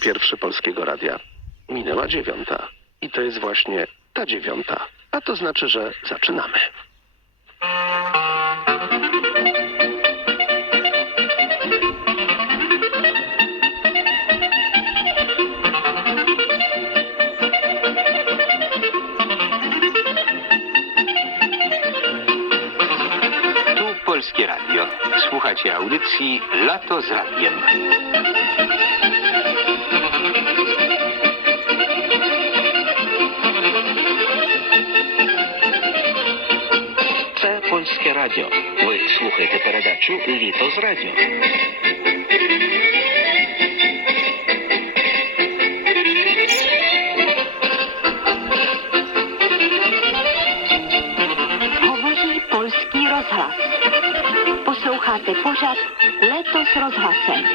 pierwszy Polskiego Radia. Minęła dziewiąta. I to jest właśnie ta dziewiąta. A to znaczy, że zaczynamy. Polskie Radio. Słuchacie audycji Lato z Radiem. польське радіо. Ви слухаєте передачу Літо з радіо. Говорить польський розглас. Послухати пожад лето з розгласem.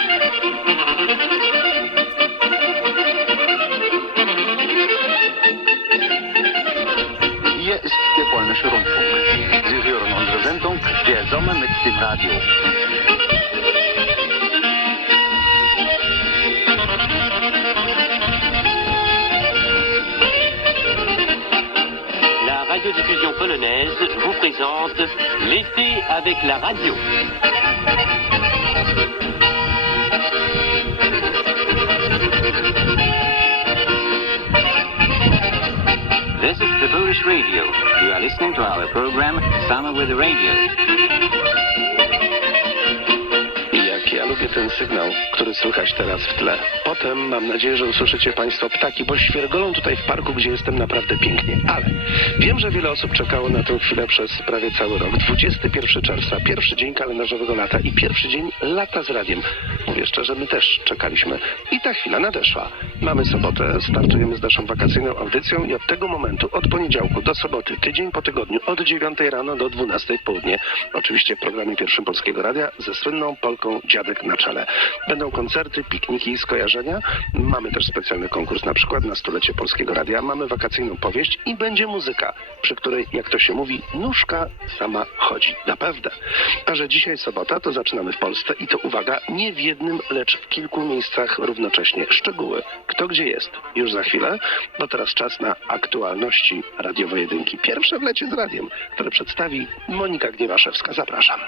Radio. La radiodiffusion polonaise vous présente l'été avec la radio. This is the Polish Radio. You are listening to our program Summer with the Radio. Ten sygnał, który słychać teraz w tle. Potem mam nadzieję, że usłyszycie Państwo ptaki, bo świergolą tutaj w parku, gdzie jestem naprawdę pięknie. Ale wiem, że wiele osób czekało na tę chwilę przez prawie cały rok. 21 czerwca, pierwszy dzień kalendarzowego lata i pierwszy dzień lata z radiem. Mówię szczerze, my też czekaliśmy. I ta chwila nadeszła. Mamy sobotę, startujemy z naszą wakacyjną audycją i od tego momentu, od poniedziałku do soboty, tydzień po tygodniu, od 9 rano do 12 w południe, oczywiście w programie pierwszym Polskiego Radia ze słynną Polką Dziadek na czele. Będą koncerty, pikniki i skojarzenia. Mamy też specjalny konkurs na przykład na stulecie Polskiego Radia. Mamy wakacyjną powieść i będzie muzyka, przy której, jak to się mówi, nóżka sama chodzi. Naprawdę. A że dzisiaj sobota, to zaczynamy w Polsce i to uwaga, nie w jednym, lecz w kilku miejscach równocześnie. Szczegóły. Kto gdzie jest? Już za chwilę, bo teraz czas na aktualności radiowej jedynki. Pierwsze w lecie z radiem, które przedstawi Monika Gniewaszewska. Zapraszam.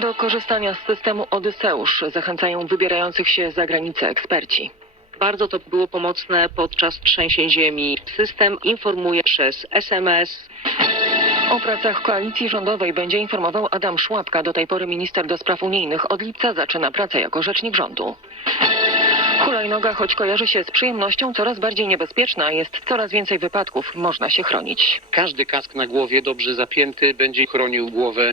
Do korzystania z systemu Odyseusz zachęcają wybierających się za granicę eksperci. Bardzo to było pomocne podczas trzęsień ziemi. System informuje przez SMS. O pracach koalicji rządowej będzie informował Adam Szłapka, do tej pory minister do spraw unijnych. Od lipca zaczyna pracę jako rzecznik rządu. Hulajnoga, choć kojarzy się z przyjemnością, coraz bardziej niebezpieczna, jest coraz więcej wypadków, można się chronić. Każdy kask na głowie dobrze zapięty będzie chronił głowę.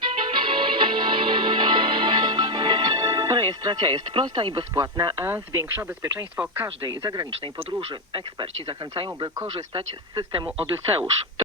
Rejestracja jest prosta i bezpłatna, a zwiększa bezpieczeństwo każdej zagranicznej podróży. Eksperci zachęcają, by korzystać z systemu Odyseusz.